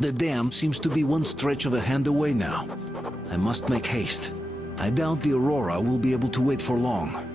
The dam seems to be one stretch of a hand away now. I must make haste. I doubt the Aurora will be able to wait for long.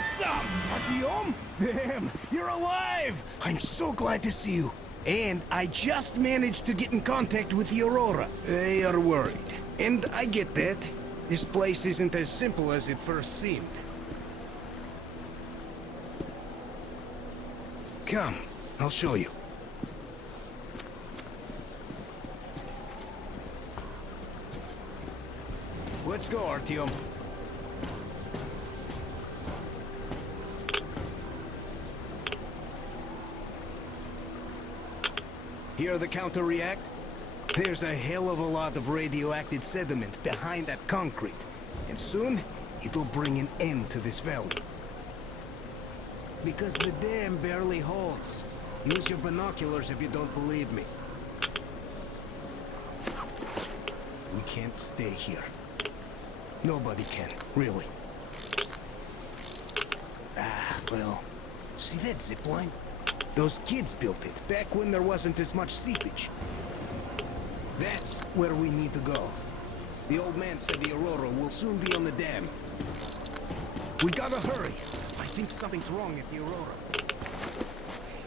Get some! Artyom? Damn, you're alive! I'm so glad to see you. And I just managed to get in contact with the Aurora. They are worried. And I get that. This place isn't as simple as it first seemed. Come, I'll show you. Let's go, Artyom. Hear the counter-react? There's a hell of a lot of radioactive sediment behind that concrete. And soon, it'll bring an end to this valley. Because the dam barely holds. Use your binoculars if you don't believe me. We can't stay here. Nobody can, really. Well, see that zipline? Those kids built it back when there wasn't as much seepage. That's where we need to go. The old man said the Aurora will soon be on the dam. We gotta hurry. I think something's wrong at the Aurora.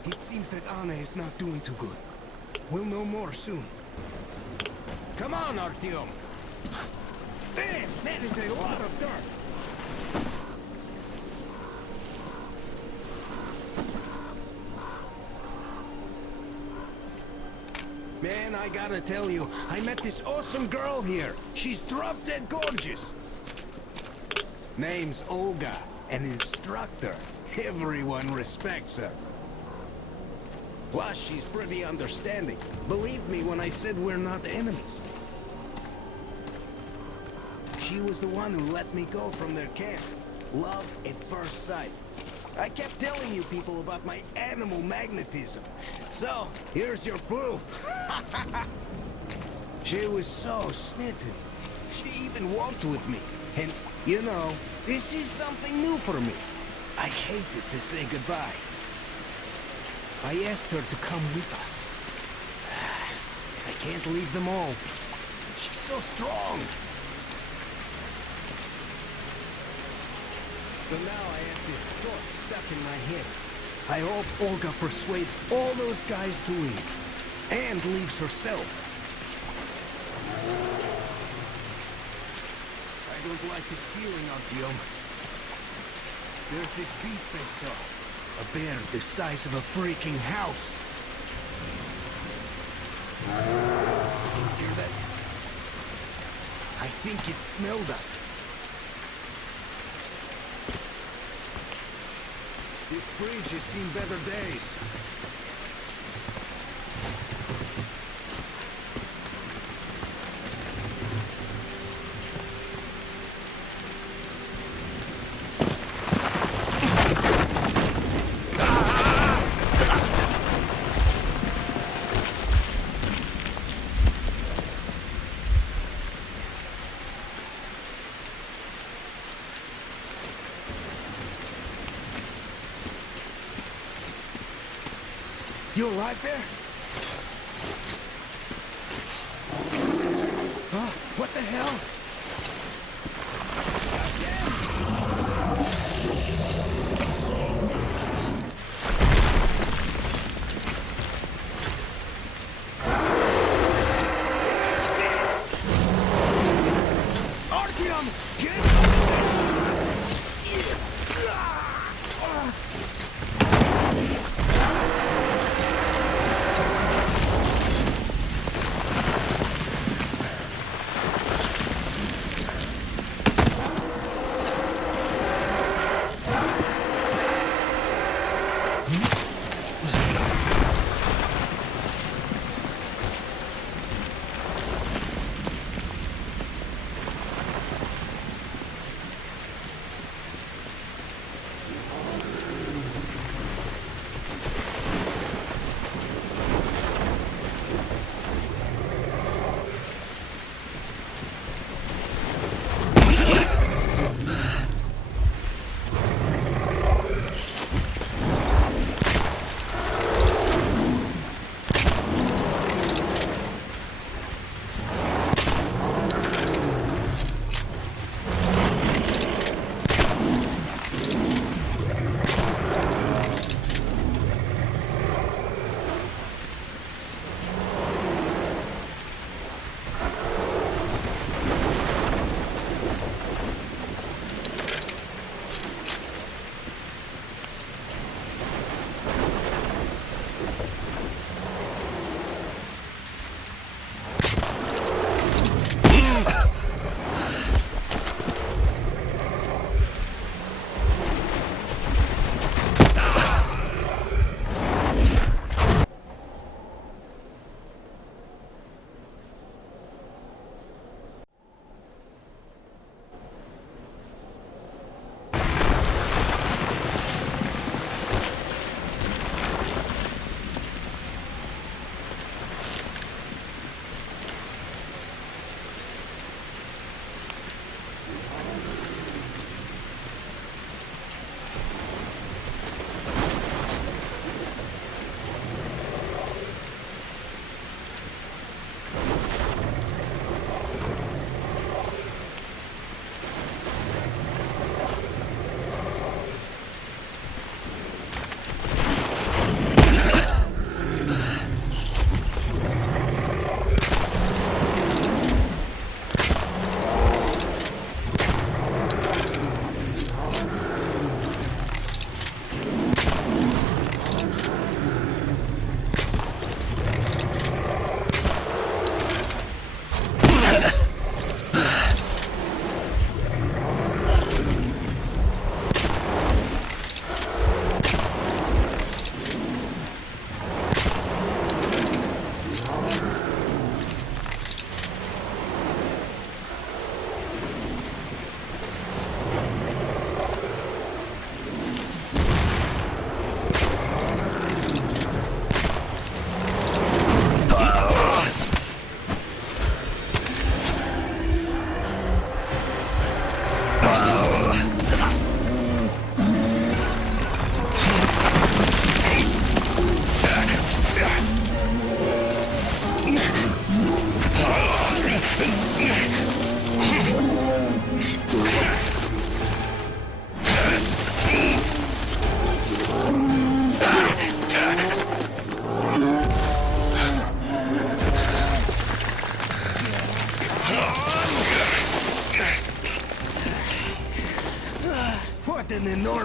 It seems that Anna is not doing too good. We'll know more soon. Come on, Artyom! Damn, that is a lot of dirt! Man, I gotta tell you, I met this awesome girl here. She's drop-dead gorgeous. Name's Olga, an instructor. Everyone respects her. Plus, she's pretty understanding. Believe me when I said we're not enemies. She was the one who let me go from their camp. Love at first sight. I kept telling you people about my animal magnetism. So, here's your proof. She was so smitten. She even walked with me. And, you know, this is something new for me. I hated to say goodbye. I asked her to come with us. I can't leave them all. She's so strong. So now I have this thought stuck in my head. I hope Olga persuades all those guys to leave. And leaves herself. I don't like this feeling, Artyom. There's this beast I saw. A bear the size of a freaking house. Hear that? I think it smelled us. This bridge has seen better days. You alive there? Huh? What the hell? Artyom, get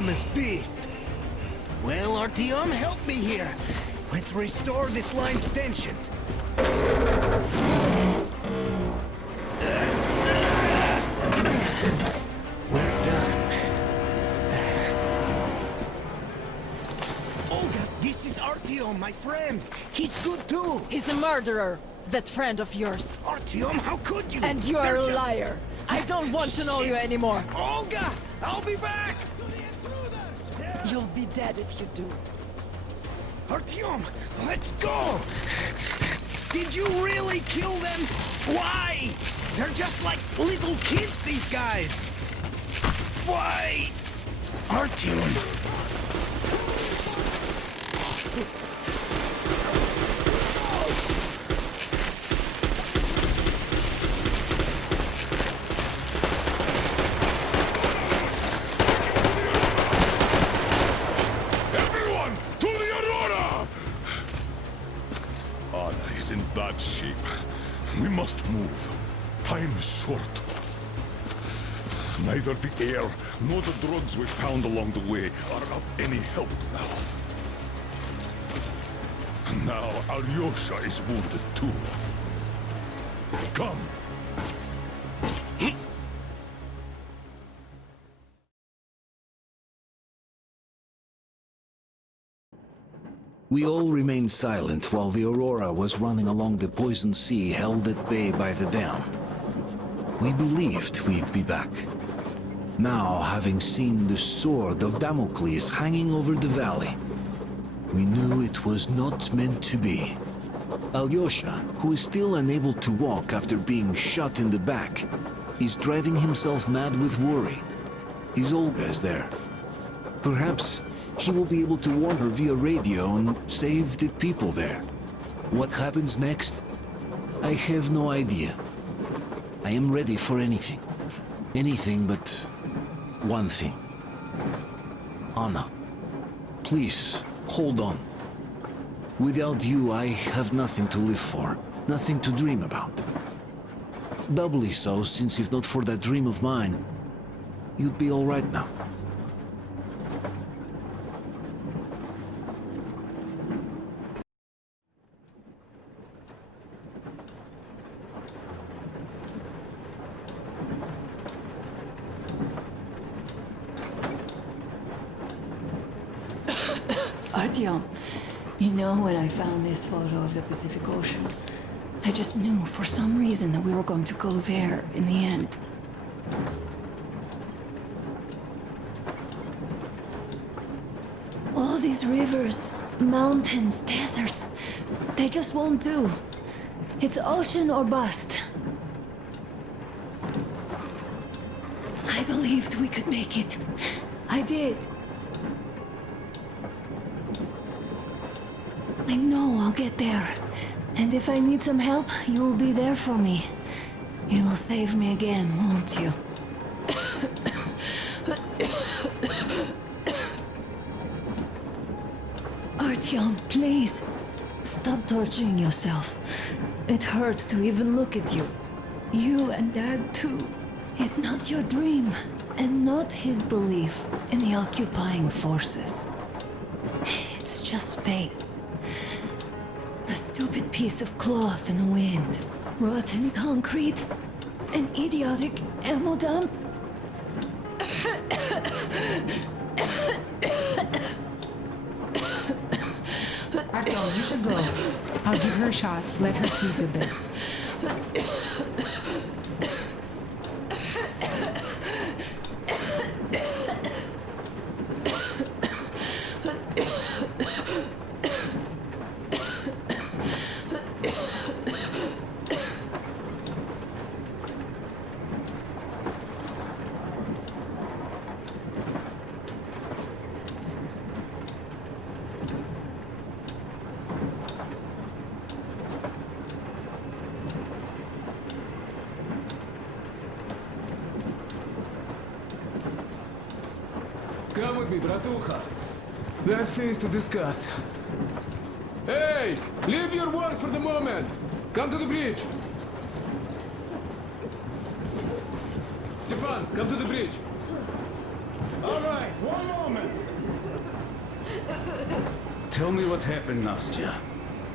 Artyom is pissed. Well, Artyom, help me here. Let's restore this line's tension. We're done. Olga, this is Artyom, my friend. He's good too. He's a murderer, that friend of yours. Artyom, how could you? And you are They're a just- liar. I don't want to know you anymore. Olga, I'll be back. You'll be dead if you do. Artyom, let's go! Did you really kill them? Why? They're just like little kids, these guys! Why? Artyom... Everyone, to the Aurora! Anna is in bad shape. We must move. Time is short. Neither the air nor the drugs we found along the way are of any help now. And now Alyosha is wounded too. Come. We all remained silent while the Aurora was running along the poison sea held at bay by the dam. We believed we'd be back. Now, having seen the sword of Damocles hanging over the valley, we knew it was not meant to be. Alyosha, who is still unable to walk after being shot in the back, is driving himself mad with worry. His Olga is there. Perhaps he will be able to warn her via radio and save the people there. What happens next? I have no idea. I am ready for anything. Anything but one thing. Anna, please, hold on. Without you, I have nothing to live for, nothing to dream about. Doubly so, since if not for that dream of mine, you'd be all right now. Artyom, you know when I found this photo of the Pacific Ocean, I just knew for some reason that we were going to go there in the end. All these rivers, mountains, deserts, they just won't do. It's ocean or bust. I believed we could make it. I did. I know I'll get there. And if I need some help, you'll be there for me. You will save me again, won't you? Artyom, please. Stop torturing yourself. It hurts to even look at you. You and Dad, too. It's not your dream, and not his belief in the occupying forces. It's just fate. A stupid piece of cloth in the wind. Rotten concrete. An idiotic ammo dump. Artyom, you should go. I'll give her a shot. Let her sleep a bit. Come with me, bratucha. There are things to discuss. Hey! Leave your work for the moment! Come to the bridge! Stepan, come to the bridge! All right, one moment. Tell me what happened, Nastya.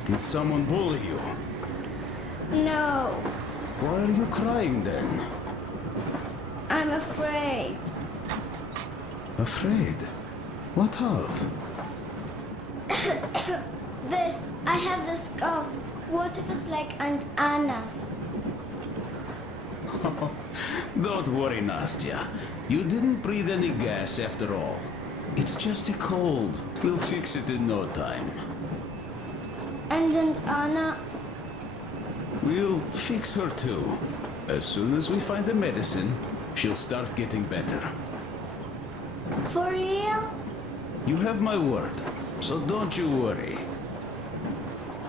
Did someone bully you? No, Why are you crying then? I'm afraid. Afraid? What of? I have this cough. What if it's like Aunt Anna's? Don't worry, Nastya. You didn't breathe any gas after all. It's just a cold. We'll fix it in no time. And Aunt Anna? We'll fix her too. As soon as we find the medicine, she'll start getting better. For real? You have my word, so don't you worry.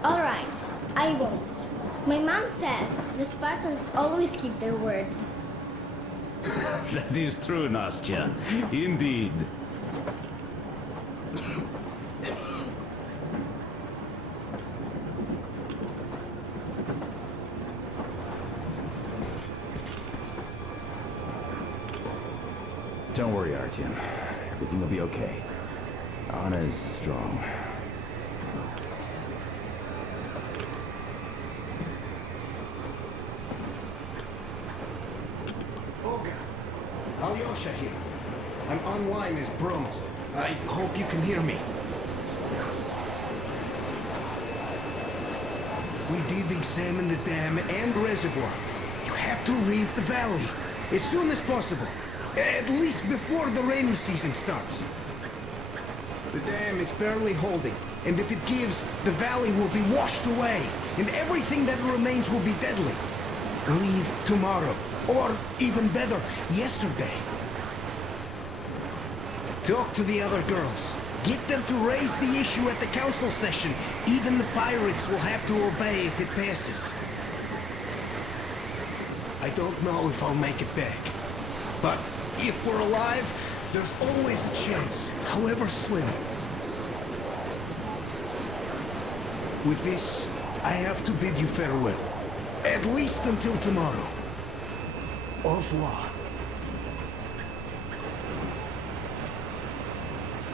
Alright, I won't. My mom says the Spartans always keep their word. That is true, Nastya. Indeed. Don't worry, Artyom. Everything will be okay. Anna is strong. Olga, Alyosha here. I'm online as promised. I hope you can hear me. We did examine the dam and reservoir. You have to leave the valley as soon as possible. At least before the rainy season starts. The dam is barely holding, and if it gives, the valley will be washed away, and everything that remains will be deadly. Leave tomorrow, or even better, yesterday. Talk to the other girls. Get them to raise the issue at the council session. Even the pirates will have to obey if it passes. I don't know if I'll make it back, but if we're alive, there's always a chance, however slim. With this, I have to bid you farewell. At least until tomorrow. Au revoir.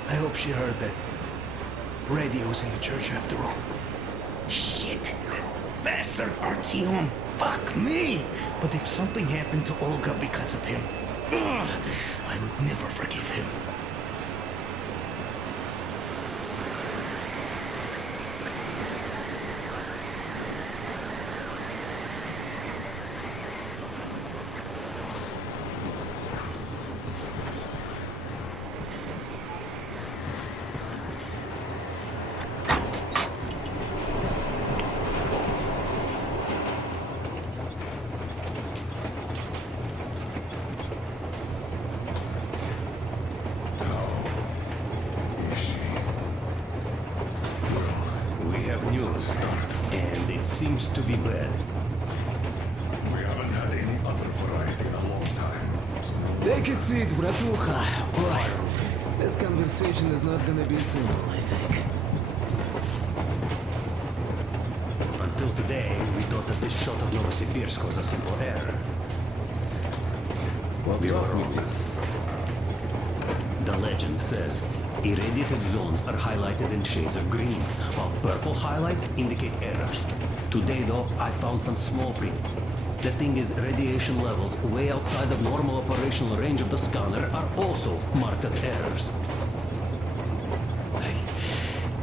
I hope she heard that. Radio's in the church after all. Shit! That bastard Artyom! Fuck me! But if something happened to Olga because of him, I would never forgive him. And it seems to be bad. We haven't had any other variety in a long time. Take a seat, bratucha. Boy, this conversation is not gonna be simple, I think. Until today, we thought that this shot of Novosibirsk was a simple error. What's We up were with wrong. it? The legend says irradiated zones are highlighted in shades of green, while purple highlights indicate errors. Today, though, I found some small print. The thing is, radiation levels way outside of normal operational range of the scanner are also marked as errors.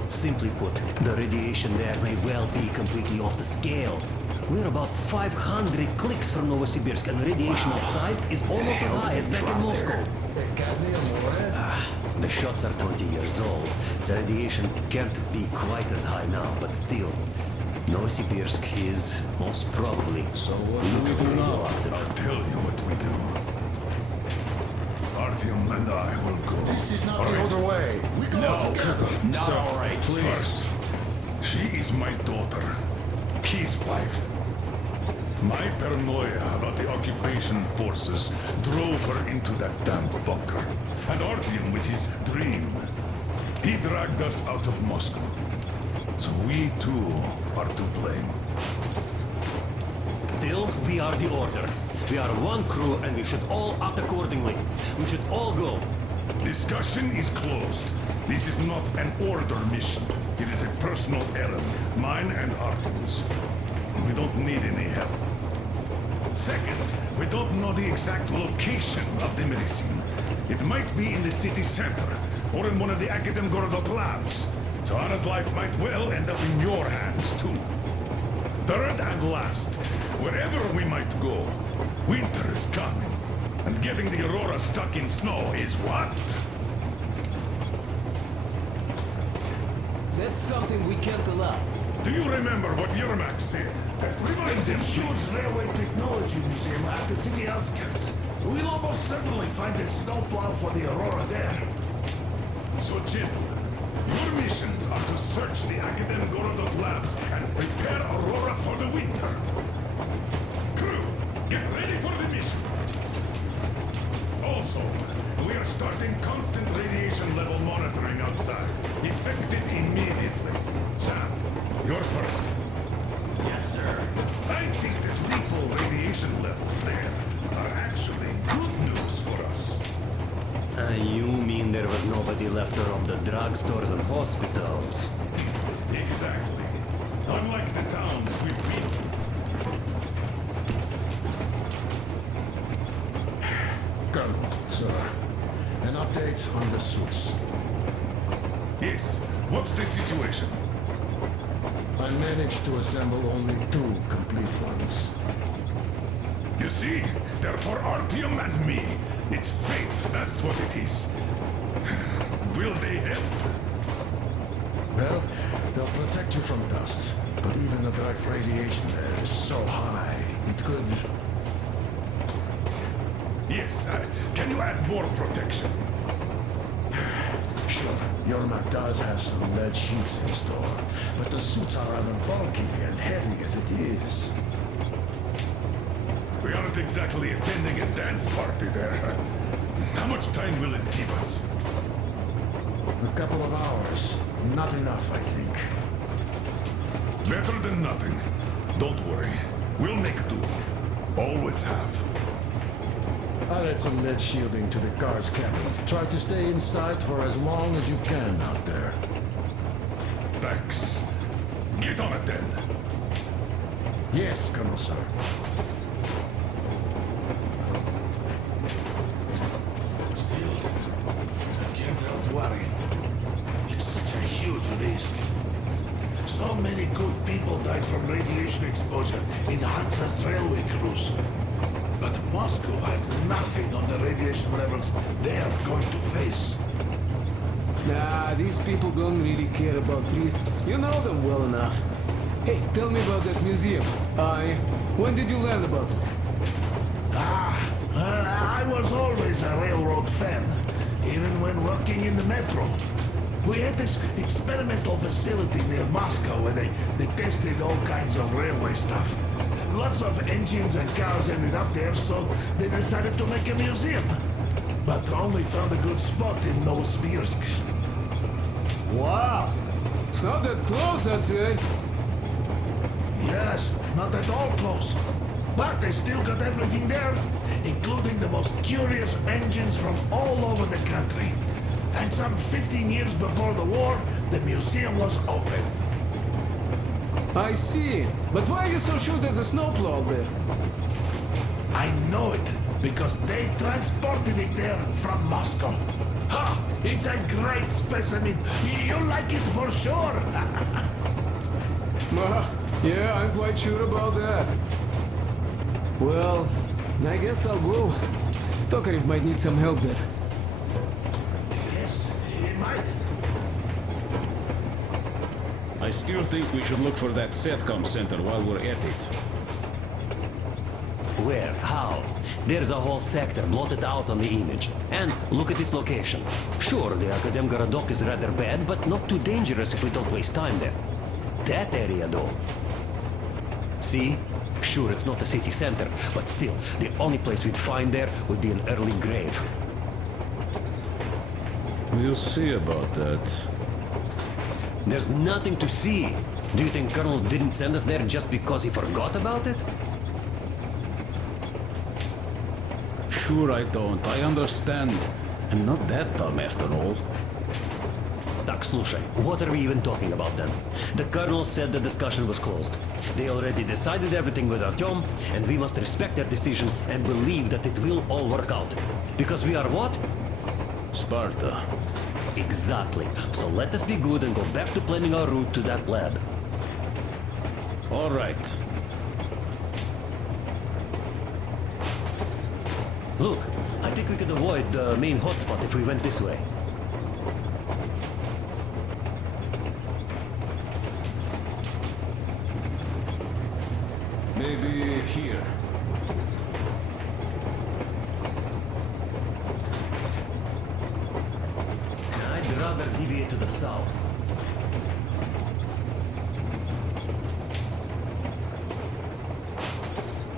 Simply put, the radiation there may well be completely off the scale. We're about 500 clicks from Novosibirsk, and radiation outside is almost as high as back in Moscow. The shots are 20 years old. The radiation can't be quite as high now, but still, Novosibirsk is most probably So what do we do now? I'll tell you what we do. Artyom and I will go. This is not All the right? other way. We go together. No, All right, please. First, she is my daughter, his wife. My paranoia about the occupation forces drove her into that damned bunker. And Artyom with his dream. He dragged us out of Moscow. So we too are to blame. Still, we are the Order. We are one crew and we should all act accordingly. We should all go. Discussion is closed. This is not an order mission. It is a personal errand, mine and Artem's. We don't need any help. Second, we don't know the exact location of the medicine. It might be in the city center, or in one of the Academ Gorodok labs. So Anna's life might well end up in your hands, too. Third and last, wherever we might go, winter is coming. And getting the Aurora stuck in snow is what? That's something we can't allow. Do you remember what Yermak said? There's a huge railway technology museum at the city outskirts. We'll almost certainly find a snowplow for the Aurora there. So, gentlemen, your missions are to search the Academ Gorodok labs and prepare Aurora for the winter. Crew, get ready for the mission. Also, we are starting constant radiation level monitoring outside. Effective immediately. Sam, you're first. Yes, sir. I think that lethal radiation levels there are actually good news for us. You mean there was nobody left to rob the drugstores and hospitals? Exactly. Unlike the towns we've been to. Colonel, sir. An update on the suits. Yes, what's the situation? I managed to assemble only 2 complete ones. You see, they're for Artyom and me. It's fate, that's what it is. Will they help? Well, they'll protect you from dust. But even the direct radiation there is so high, it could... Yes, can you add more protection? Sure, Yermak does have some lead sheets in store, but the suits are rather bulky and heavy as it is. We aren't exactly attending a dance party there. How much time will it give us? A couple of hours. Not enough, I think. Better than nothing. Don't worry. We'll make do. Always have. I'll add some lead shielding to the car's cabin. Try to stay inside for as long as you can out there. Thanks. Get on it then. Yes, Colonel, sir. Still, I can't help worrying. It's such a huge risk. So many good people died from radiation exposure in Hansa's railway crews. But Moscow had nothing on the radiation levels they're going to face. Nah, these people don't really care about risks. You know them well enough. Hey, tell me about that museum. When did you learn about it? I was always a railroad fan, even when working in the metro. We had this experimental facility near Moscow where they tested all kinds of railway stuff. Lots of engines and cars ended up there, so they decided to make a museum. But only found a good spot in Novosibirsk. Wow! It's not that close, I'd say. Yes, not at all close. But they still got everything there, including the most curious engines from all over the country. And some 15 years before the war, the museum was opened. I see. But why are you so sure there's a snowplow there? I know it, because they transported it there from Moscow. Ha! It's a great specimen. You'll like it for sure. Yeah, I'm quite sure about that. Well, I guess I'll go. Tokarev might need some help there. Yes, he might. I still think we should look for that SATCOM center while we're at it. Where? How? There's a whole sector blotted out on the image. And look at its location. Sure, the Academ Gorodok is rather bad, but not too dangerous if we don't waste time there. That area, though. See? Sure, it's not a city center, but still, the only place we'd find there would be an early grave. We'll see about that. There's nothing to see. Do you think Colonel didn't send us there just because he forgot about it? Sure I don't. I understand. I'm not that dumb after all. Так, слушай, what are we even talking about then? The Colonel said the discussion was closed. They already decided everything with Artyom, and we must respect their decision and believe that it will all work out. Because we are what? Sparta. Exactly. So let us be good and go back to planning our route to that lab. All right. Look, I think we could avoid the main hotspot if we went this way. Maybe here. I'd rather deviate to the south.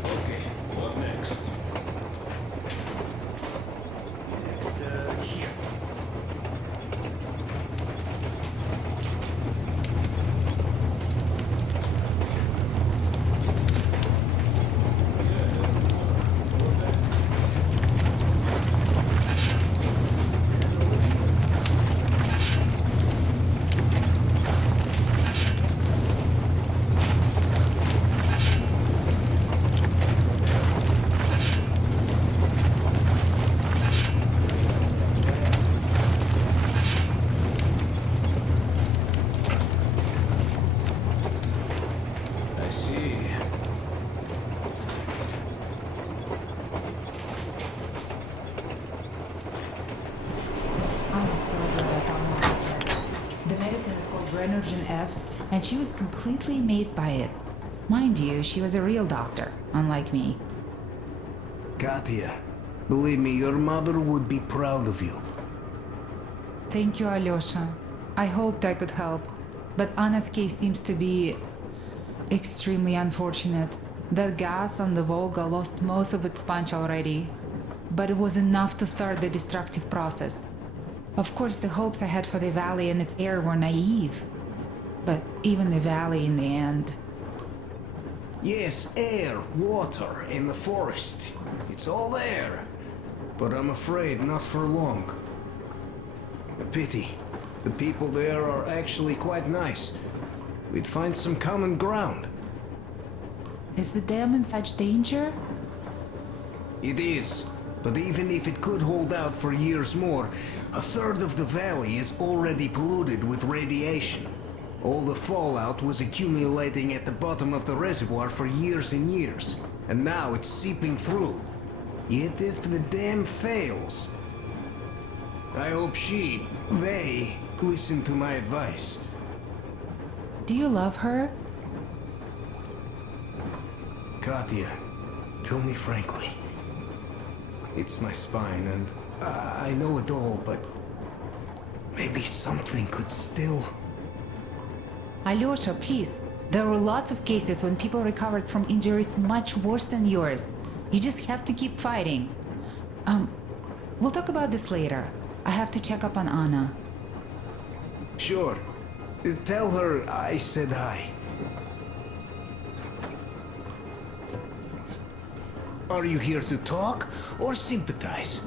Okay, what next? Next, here. I see. I'm so glad I found my husband. The medicine is called Renergen F, and she was completely amazed by it. Mind you, she was a real doctor, unlike me. Katya, believe me, your mother would be proud of you. Thank you, Alyosha. I hoped I could help, but Anna's case seems to be extremely unfortunate. That gas on the Volga lost most of its punch already, but it was enough to start the destructive process. Of course, the hopes I had for the valley and its air were naive, but even the valley in the end. Yes, air, water, and the forest. It's all there. But I'm afraid not for long. A pity. The people there are actually quite nice. We'd find some common ground. Is the dam in such danger? It is. But even if it could hold out for years more, a third of the valley is already polluted with radiation. All the fallout was accumulating at the bottom of the reservoir for years and years, and now it's seeping through. Yet if the dam fails, I hope they listen to my advice. Do you love her? Katya, tell me frankly. It's my spine, and I know it all, but maybe something could still... Alyosha, please. There were lots of cases when people recovered from injuries much worse than yours. You just have to keep fighting. We'll talk about this later. I have to check up on Anna. Sure. Tell her I said hi. Are you here to talk or sympathize?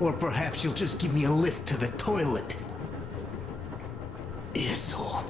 Or perhaps you'll just give me a lift to the toilet? Asshole.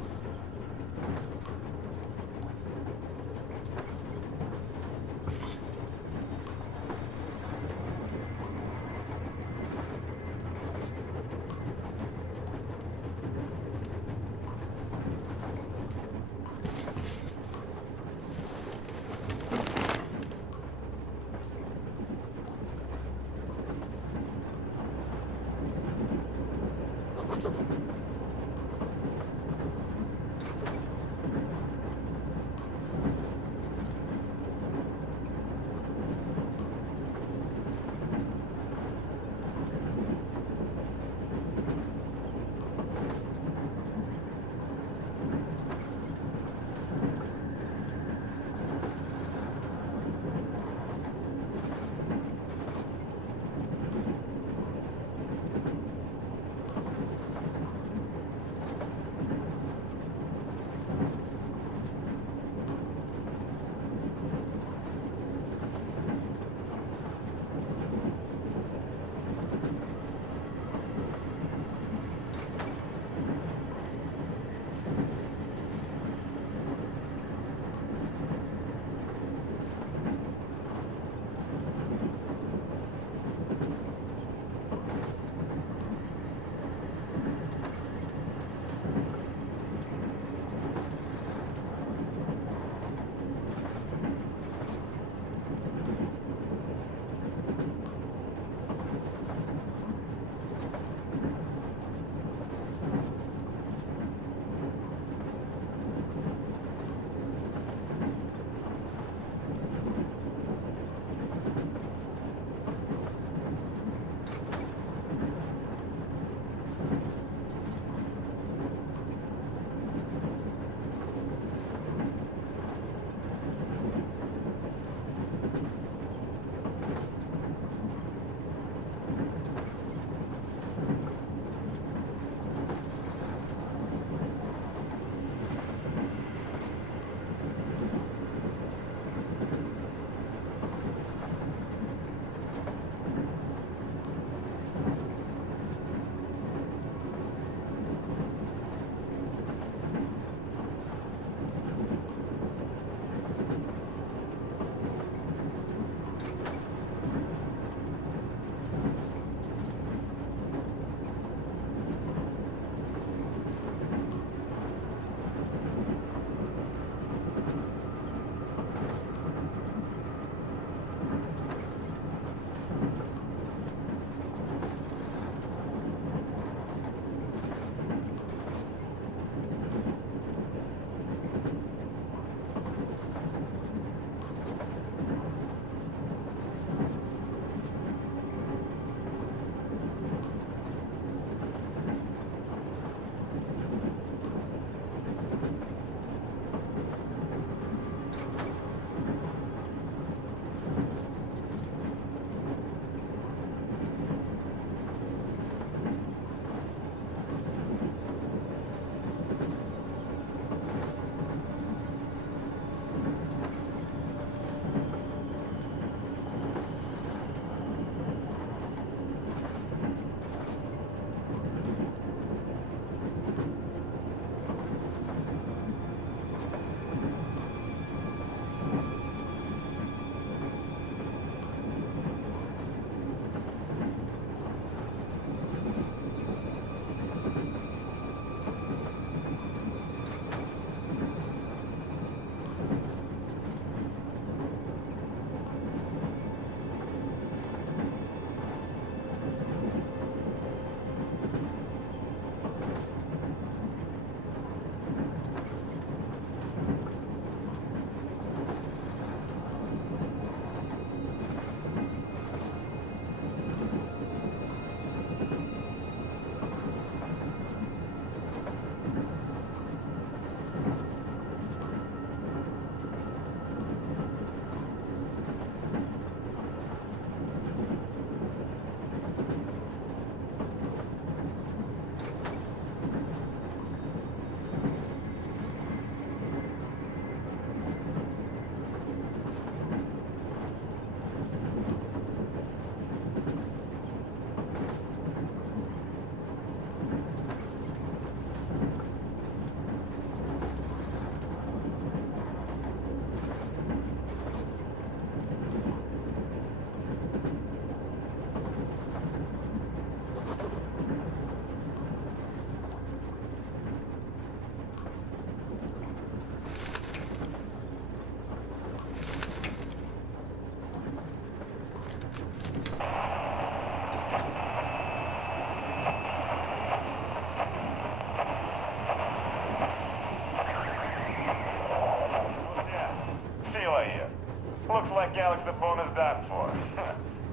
Looks like Alex the Bone is done for.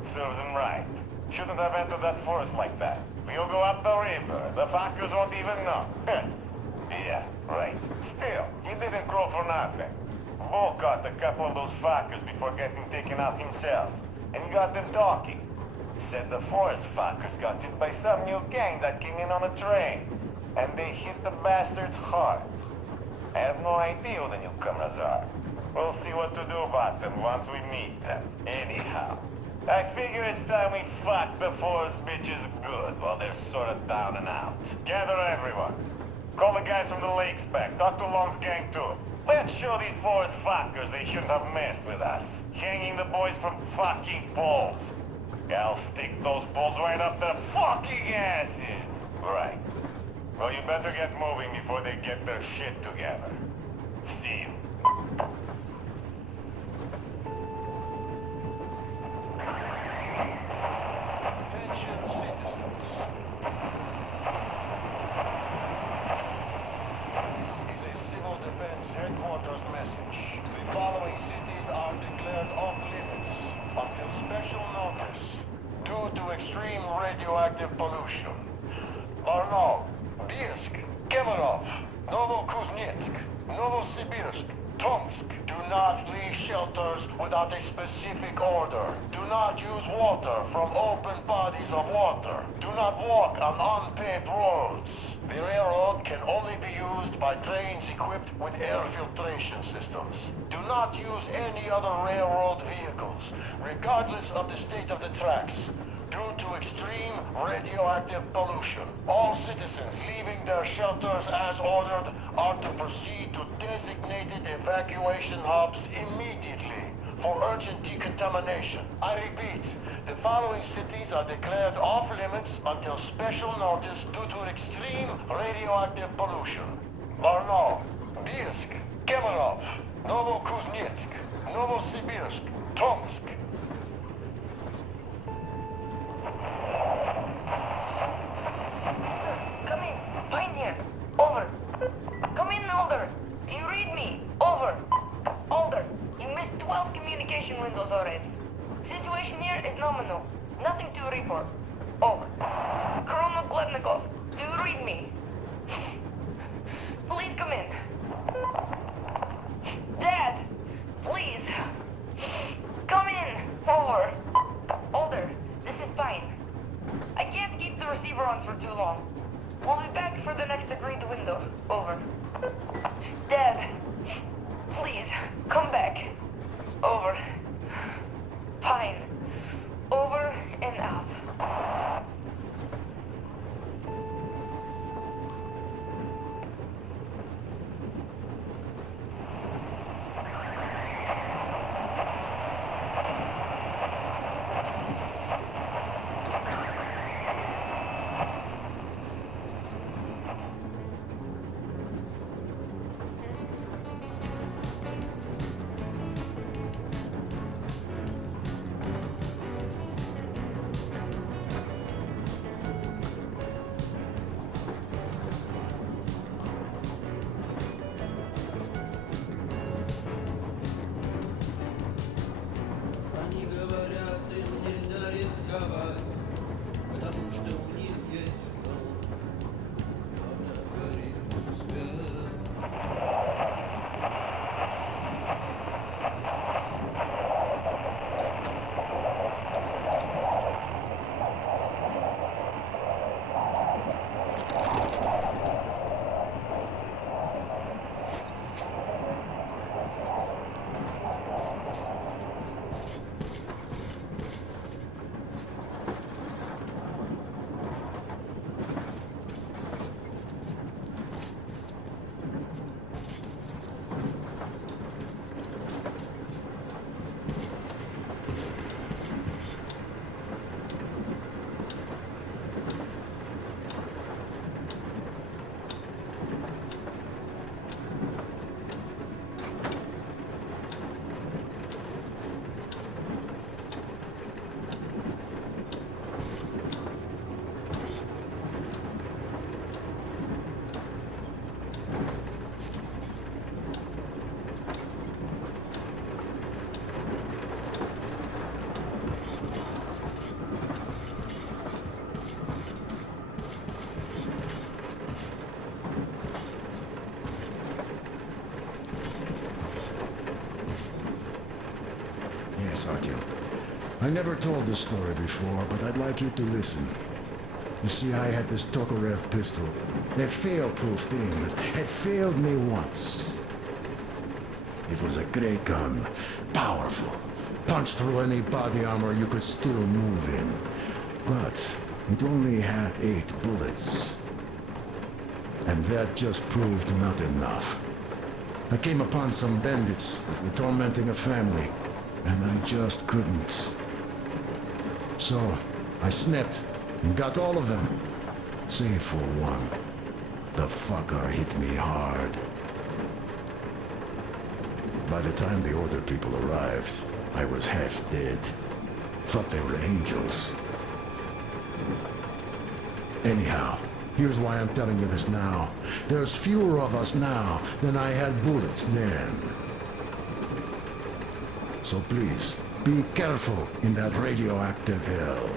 Serves him right. Shouldn't have entered that forest like that. We'll go up the river. The fuckers won't even know. Yeah, right. Still, he didn't grow for nothing. Bull caught a couple of those fuckers before getting taken out himself. And he got them talking. He said the forest fuckers got hit by some new gang that came in on a train. And they hit the bastards hard. I have no idea who the newcomers are. We'll see what to do about them once we meet them. Anyhow, I figure it's time we fuck the forest bitches good while they're sort of down and out. Gather everyone. Call the guys from the lakes back. Talk to Long's gang too. Let's show these forest fuckers they shouldn't have messed with us. Hanging the boys from fucking poles. I'll stick those poles right up their fucking asses. Right. Well, you better get moving before they get their shit together. See you. Attention citizens. This is a civil defense headquarters message. The following cities are declared off limits until special notice due to extreme radioactive pollution. Barnaul, Bielsk, Kemerov, Novokuznetsk, Novosibirsk, Tomsk. Do not leave shelters without a specific order. Do not use water from open bodies of water. Do not walk on unpaved roads. The railroad can only be used by trains equipped with air filtration systems. Do not use any other railroad vehicles, regardless of the state of the tracks. Due to extreme radioactive pollution, all citizens leaving their shelters as ordered are to proceed to designated evacuation hubs immediately for urgent decontamination. I repeat, the following cities are declared off limits until special notice due to extreme radioactive pollution. Barnaul, Bielsk, Kemerov, Novokuznetsk, Novosibirsk, Tomsk. Come in. Find here. Over. Come in, Alder. Do you read me? Over. Alder, you missed 12 communication windows already. Situation here is nominal. Nothing to report. Over. Colonel Glebnikov, do you read me? Please come in. Dad, please. Come in. Over. Alder, this is fine. I can't keep the receiver on for too long. We'll be back for the next agreed window. Over. Dad, please, come back. Over. Fine. Over and out. this, Artyom. I never told this story before, but I'd like you to listen. You see, I had this Tokarev pistol. A fail-proof thing that had failed me once. It was a great gun. Powerful. Punched through any body armor you could still move in. But it only had 8 bullets. And that just proved not enough. I came upon some bandits that were tormenting a family, and I just couldn't. So, I snapped and got all of them, save for one. The fucker hit me hard. By the time the order people arrived, I was half dead. Thought they were angels. Anyhow, here's why I'm telling you this now. There's fewer of us now than I had bullets then. So please, be careful in that radioactive hell.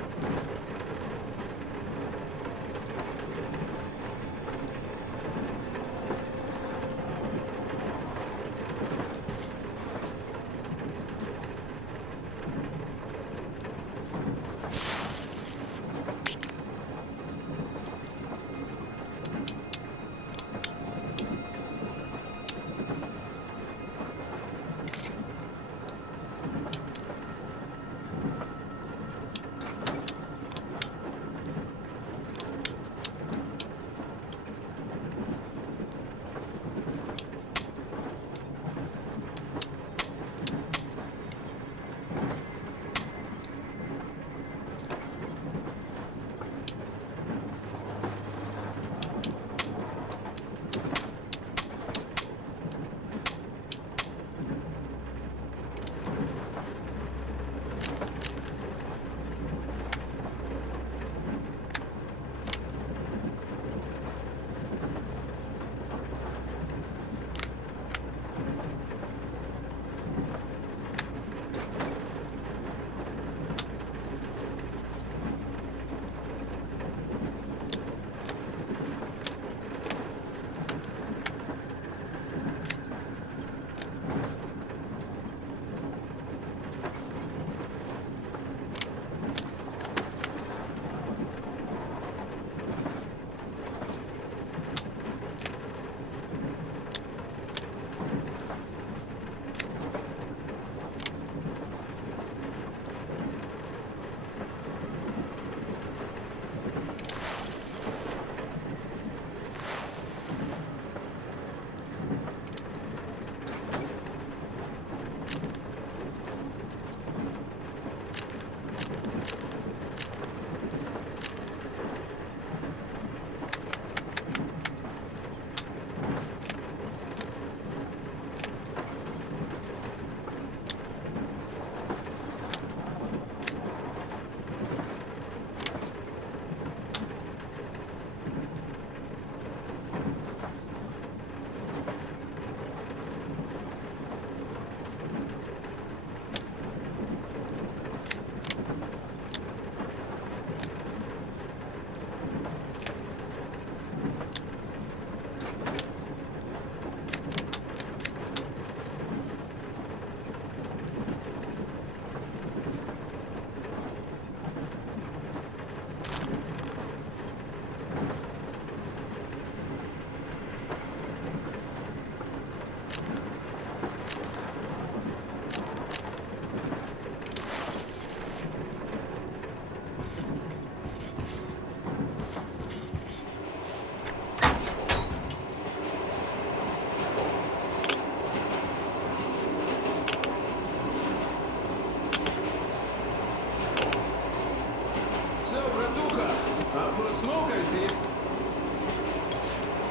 Smoke, I see.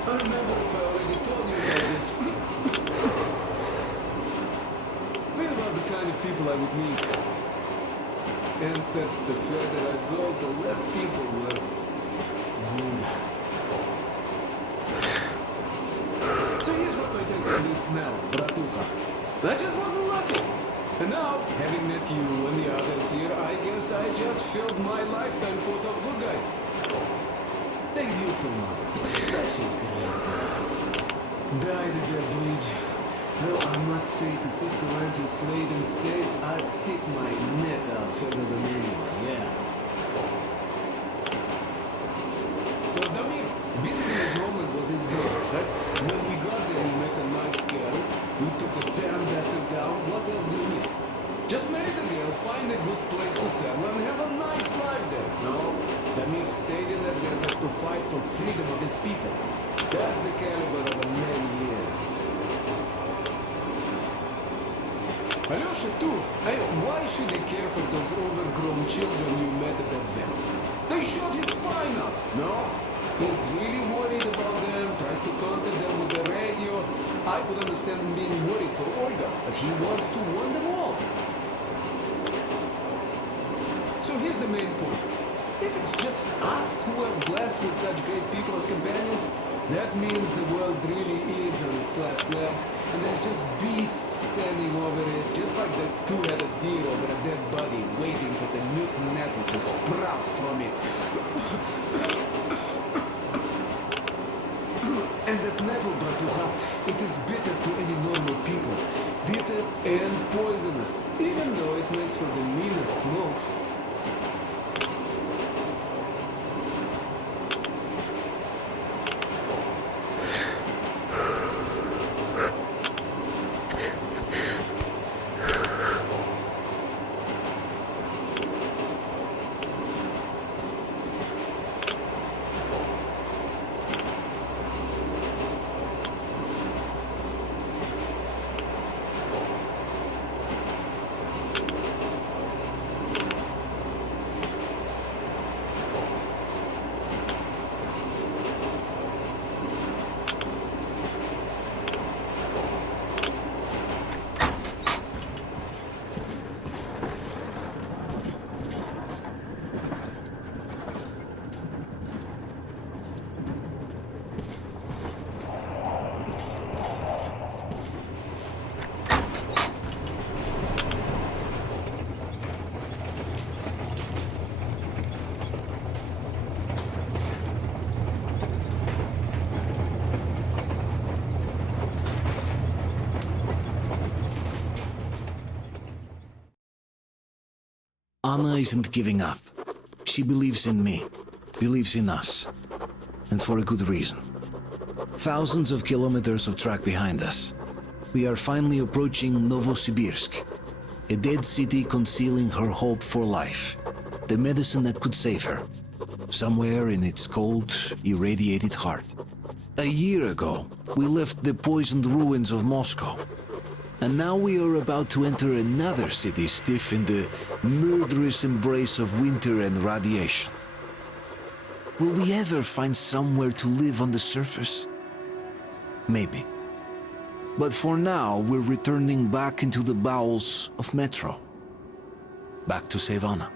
I remember if I already told you about this. Think about the kind of people I would meet. And that the further I go, the less people were. So here's what I think on this now, Bratucha. I just wasn't lucky. And now, having met you and the others here, I guess I just filled my lifetime quota of good guys. Thank you for such a great guy. Died at that bridge. Well, I must say, to see Salantis laid in state, I'd stick my neck out further than anyone, yeah. Well, Damir, visiting his homeland was his day, right? When we got there, he met a nice girl. We took the damn bastard down. What else do you need? Just marry the girl, find a good place to settle, and have a nice life there. No, Damir stayed in that desert to fight for freedom of his people. That's the caliber of a man he is. Alyosha, too. Why should he care for those overgrown children you met at that vent? They shot his spine up. No? He's really worried about them, tries to contact them with the radio. I could understand him being worried for Olga, but he wants to warn them all. So here's the main point. If it's just us who are blessed with such great people as companions, that means the world really is on its last legs, and there's just beasts standing over it, just like the two-headed deer over a dead body, waiting for the mutant nettle to sprout from it. And that nettle, Bratucha, it is bitter to any normal people. Bitter and poisonous, even though it makes for the meanest smokes. Anna isn't giving up. She believes in me, believes in us, and for a good reason. Thousands of kilometers of track behind us, we are finally approaching Novosibirsk, a dead city concealing her hope for life, the medicine that could save her, somewhere in its cold, irradiated heart. A year ago, we left the poisoned ruins of Moscow. And now we are about to enter another city stiff in the murderous embrace of winter and radiation. Will we ever find somewhere to live on the surface? Maybe. But for now, we're returning back into the bowels of Metro. Back to save Anna.